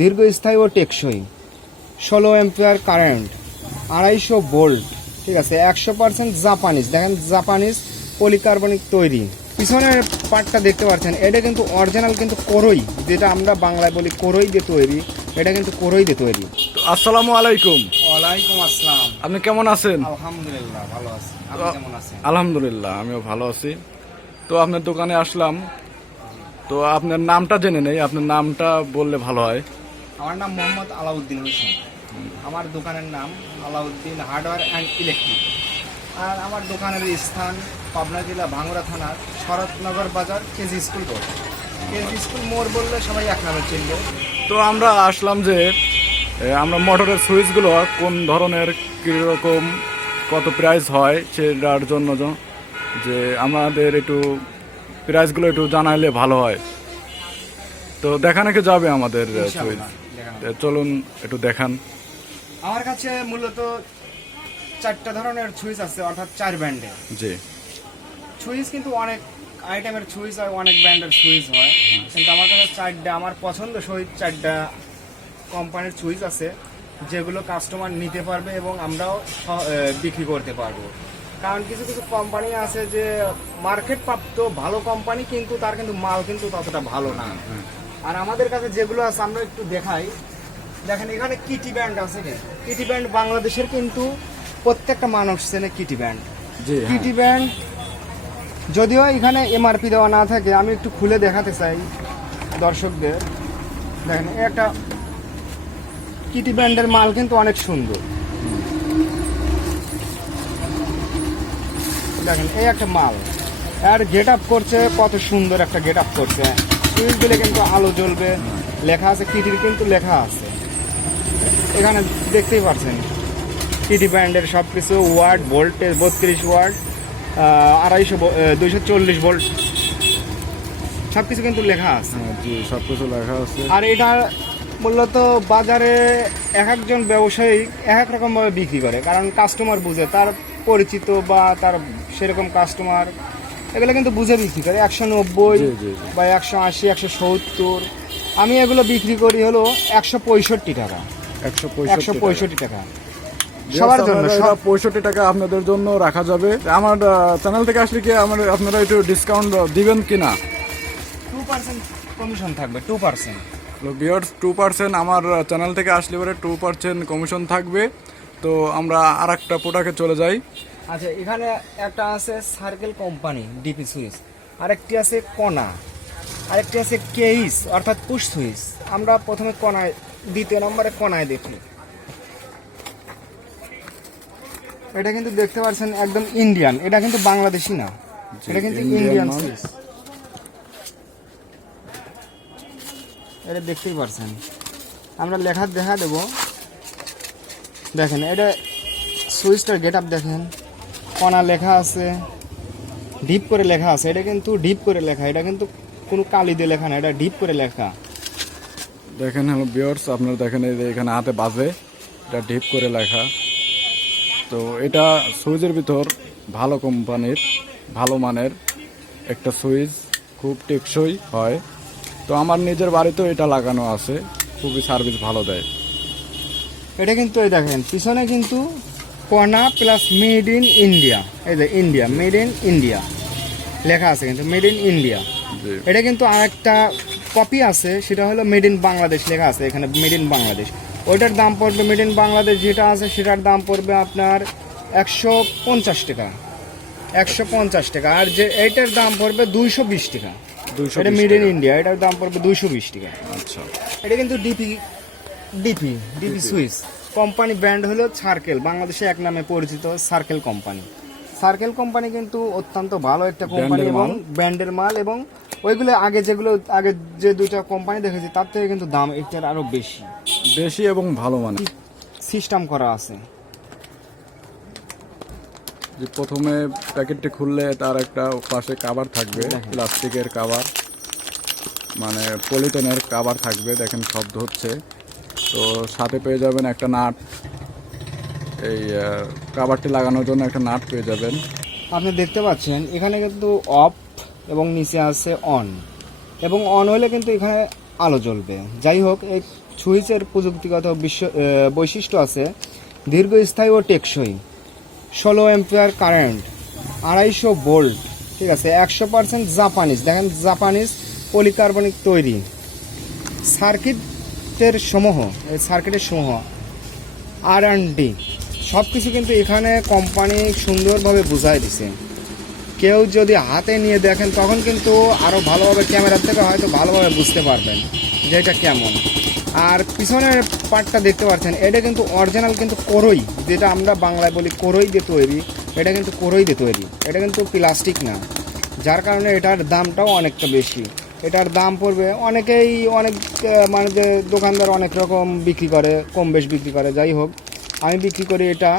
দীর্ঘস্থায়ী ও টেকসই, 16 ampere current, 250 volt, ঠিক আছে, 100% জাপানিজ, দেখেন জাপানিজ পলিকার্বনিক তৈরি। পিছনের পার্টটা দেখতে পাচ্ছেন, এটা কিন্তু অরিজিনাল কিন্তু কোরই, যেটা আমরা বাংলায় বলি কোরই দিয়ে তৈরি, এটা কিন্তু কোরই দিয়ে তৈরি। আসসালামু আলাইকুম। ওয়ালাইকুম আসসালাম। আপনি কেমন আছেন? আলহামদুলিল্লাহ ভালো আছি, আপনি কেমন আছেন? আলহামদুলিল্লাহ আমিও ভালো আছি। তো আপনার দোকানে আসলাম, তো আপনার নামটা জেনে নেই, আপনার নামটা বললে ভালো হয়। আমার নাম মোহাম্মদ আলাউদ্দিন হোসেন, আমার দোকানের নাম আলাউদ্দিন হার্ডওয়্যার অ্যান্ড ইলেকট্রিক। আর আমার দোকানের স্থান পাবনা জেলা ভাঙ্গুড়া থানার শরৎনগর বাজার কেজি স্কুল মোড়। কেজি স্কুল মোড় বললে সবাই এক নামে চিনবে। তো আমরা আসলাম যে আমরা মোটরের সুইচগুলো কোন ধরনের, কীরকম, কত প্রাইস হয় সেটার জন্য যে আমাদের একটু প্রাইসগুলো একটু জানাইলে ভালো হয়। তো দেখানো কি যাবে আমাদের সুইচ? চলুন একটু দেখান। আমার কাছে মূলত 4টা ধরনের সুইচ আছে, অর্থাৎ 4 ব্র্যান্ডের। জি, সুইচ কিন্তু অনেক আইটেমের সুইচ হয়, অনেক ব্র্যান্ডের সুইচ হয়, কিন্তু আমার কাছে 4টা আমার পছন্দসই 4টা কোম্পানির সুইচ আছে, যেগুলো কাস্টমার নিতে পারবে এবং আমরাও বিক্রি করতে পারবো। কারণ কিছু কিছু কোম্পানি আছে যে মার্কেট প্রাপ্ত ভালো কোম্পানি, কিন্তু তার কিন্তু মাল কিন্তু ততটা ভালো না। আর আমাদের কাছে যেগুলো আছে আমরা একটু দেখাই। দেখেন এখানে কিটি ব্যান্ড আছে, কিটি ব্যান্ড বাংলাদেশের কিন্তু প্রত্যেকটা মানুষ চেনে কিটি ব্যান্ড। কিটি ব্যান্ড যদিও এখানে এমআরপি দেওয়া না থাকে, আমি একটু খুলে দেখাতে চাই দর্শকদের। দেখেন একটা কিটি ব্যান্ডের মাল কিন্তু অনেক সুন্দর। দেখেন এই একটা মাল, আর গেট আপ করছে, কত সুন্দর একটা গেট আপ করছে। সুইচ দিলে কিন্তু আলো জ্বলবে, লেখা আছে কিটির, কিন্তু লেখা আছে এখানে দেখতেই পাচ্ছেন। কিটি ব্যান্ডের সব কিছু ওয়াট, ভোল্টেজ 32 ওয়াট, 240 ভোল্ট, সব কিছু কিন্তু লেখা আছে। জি, সব কিছু লেখা আছে। আর এটা মূলত বাজারে এক একজন ব্যবসায়ী এক এক রকমভাবে বিক্রি করে, কারণ কাস্টমার বুঝে, তার পরিচিত বা তার সেরকম কাস্টমার এগুলো কিন্তু বুঝে বিক্রি করে। 190 বা 180, 170, আমি এগুলো বিক্রি করি হলো 165 টাকা। 165 টাকা সবার জন্য, 65 টাকা আপনাদের জন্য রাখা যাবে। আমার চ্যানেল থেকে আসলে কি আপনারা একটু ডিসকাউন্ট দিবেন কিনা? 2% কমিশন থাকবে, 2%। 2% আমার চ্যানেল থেকে আসলে পরে 2% কমিশন থাকবে। তো আমরা আর একটা প্রোডাক্টে চলে যাই। আচ্ছা, এখানে একটা আছে সার্কেল কোম্পানি ডিপি সুইচ, আরেকটি আছে কণা, আরেকটি আছে কেইস অর্থাৎ পুশ সুইচ। আমরা প্রথমে কণায়, 2 নম্বরে কণায় দেখি। এটা কিন্তু দেখতে পাচ্ছেন একদম ইন্ডিয়ান, এটা কিন্তু বাংলাদেশি না, এটা কিন্তু ইন্ডিয়ান সুইচ। এটা দেখতেই পাচ্ছেন, আমরা লেখা দেখা দেব। দেখেন এটা সুইচটার গেট আপ দেখেন, কণা লেখা আছে, ডিপ করে লেখা আছে। এটা কিন্তু ডিপ করে লেখা, এটা কিন্তু কোনো কালি দিয়ে লেখা না, এটা ডিপ করে লেখা। দেখেন হ্যালো ভিউয়ার্স, আপনারা দেখেন এই যে এখানে হাতে বাজে, এটা ডিপ করে লেখা। তো এটা সুইচের ভিতর ভালো কোম্পানির, ভালো মানের একটা সুইচ, খুব টেকসই হয়। তো আমার নিজের বাড়িতেও এটা লাগানো আছে, খুবই সার্ভিস ভালো দেয়। এটা কিন্তু এই দেখেন পিছনে কিন্তু কণা প্লাস মেড ইন ইন্ডিয়া, এই যে ইন্ডিয়া, মেড ইন ইন্ডিয়া লেখা আছে, কিন্তু মেড ইন ইন্ডিয়া। এটা কিন্তু আরেকটা কপি আছে, সেটা হলো মেড ইন বাংলাদেশ লেখা আছে এখানে, মেড ইন বাংলাদেশ। ওইটার দাম পড়বে, মেড ইন বাংলাদেশ যেটা আছে সেটার দাম পড়বে আপনার 150 টাকা, 150 টাকা। আর যে এইটার দাম পড়বে 220 টাকা। এটা মেড ইন ইন্ডিয়া, এটার দাম পড়বে 220 টাকা। আচ্ছা, এটা কিন্তু ডিপি সুইচ কোম্পানি, ব্র্যান্ড হলো সার্কেল, বাংলাদেশে এক নামে পরিচিত সার্কেল কোম্পানি। সার্কেল কোম্পানি কিন্তু অত্যন্ত ভালো একটা কোম্পানি এবং ব্র্যান্ডের মাল, এবং ওইগুলো আগে যে 2টা কোম্পানি দেখেছি তার থেকে কিন্তু দাম এটার আরো বেশি এবং ভালো মানের সিস্টেম করা আছে। যে প্রথমে প্যাকেটটি খুললে তার একটা পাশে কভার থাকবে, প্লাস্টিকের কভার, মানে পলিথিনের কভার থাকবে। দেখেন শব্দ হচ্ছে। তো সাথে পেয়ে যাবেন একটা নাট, এই কভারটি লাগানোর জন্য একটা নাট পেয়ে যাবেন। আপনি দেখতে পাচ্ছেন এখানে কিন্তু অফ এবং নিচে আছে অন, এবং অন হলে কিন্তু এখানে আলো জ্বলবে। যাই হোক, এই সুইচের প্রযুক্তিগত বৈশিষ্ট্য আছে দীর্ঘস্থায়ী ও টেকসই, 16 অ্যাম্পিয়ার কারেন্ট, 250 ভোল্ট, ঠিক আছে, 100% জাপানিজ, দেখেন জাপানিজ পলিকার্বনিক তৈরি, সার্কিটের সমূহ, এই সার্কিটের সমূহ R&D সব কিছু কিন্তু এখানে কোম্পানি সুন্দরভাবে বুঝাই দিছে। কেউ যদি হাতে নিয়ে দেখেন তখন কিন্তু আরও ভালোভাবে ক্যামেরার থেকে হয়তো ভালোভাবে বুঝতে পারবেন যে এটা কেমন। আর পিছনের পার্টটা দেখতে পাচ্ছেন, এটা কিন্তু অরিজিনাল কিন্তু কোরই, যেটা আমরা বাংলায় বলি কোরই দিয়ে তৈরি, এটা কিন্তু কোরই দিয়ে তৈরি, এটা কিন্তু প্লাস্টিক না, যার কারণে এটার দামটাও অনেকটা বেশি। এটার দাম পড়বে, অনেকেই অনেক মানে যে দোকানদার অনেক রকম বিক্রি করে, কম বেশ বিক্রি করে। যাই হোক, আমি বিক্রি করি এটা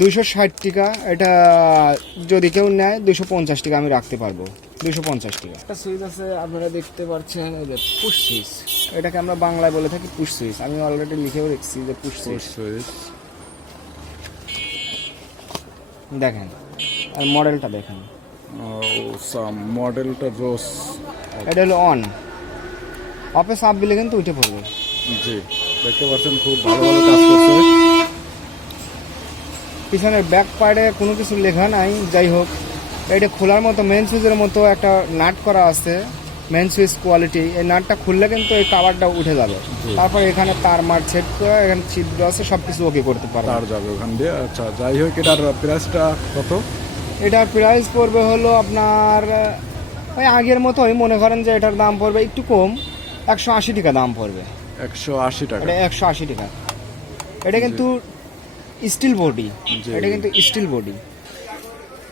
260 টাকা, এটা যদি কেউ নেয় 250 টাকা আমি রাখতে পারবো, 250 টাকা। একটা সুইচ আছে আপনারা দেখতে পাচ্ছেন, এই যে পুশ সুইচ, এটাকে আমরা বাংলায় বলে থাকি পুশ সুইচ, আমি অলরেডি লিখেও রেখেছি যে পুশ সুইচ। দেখেন আর মডেলটা দেখেন, মডেলটা জোস। এটা হলো অন, অফে চাপ দিলে কিন্তু উঠে পড়বে। জি, দেখতে পাচ্ছেন খুব ভালোভাবে কাজ করছে। পিছনের ব্যাক পার্টে কোনো কিছু লেখা নাই। যাই হোক, এটা খোলার মতো মেন সুইচের মতো একটা নাট করা আছে, মেন সুইচ কোয়ালিটি। এই নাটটা খুললে কিন্তু এই কাভারটা উঠে যাবে। তারপর এখানে তার মার সেট করে, এখানে ছিদ্র আছে, সব কিছু ওকে করতে পারবে, তার যাবে ওখান দিয়ে। আচ্ছা, যাই হোক, এটার প্রাইসটা কত? এটার প্রাইস পড়বে হলো আপনার ওই আগের মতোই, মনে করেন যে এটার দাম পড়বে একটু কম, 180 টাকা দাম পড়বে। 180 টাকা? এটা 180 টাকা। এটা কিন্তু স্টিল বডি, এটা কিন্তু স্টিল বডি।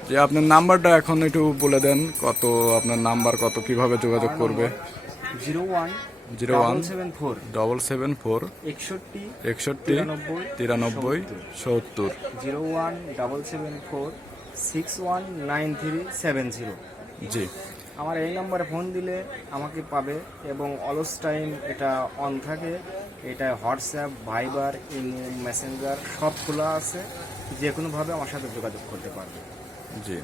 যে আপনার নাম্বারটা এখন একটু বলে দেন, কত আপনার নাম্বার, কত কিভাবে যোগাযোগ করবে? 01 774 61 93 70। 01 774 619370। জি, আমার এই নম্বরে ফোন দিলে আমাকে পাবে, এবং অলস টাইম এটা অন থাকে। এটা হোয়াটসঅ্যাপ, ভাইবার, ইমো, মেসেঞ্জার সব খোলা আছে, যে কোনোভাবে আমার সাথে যোগাযোগ করতে পারবে। জি।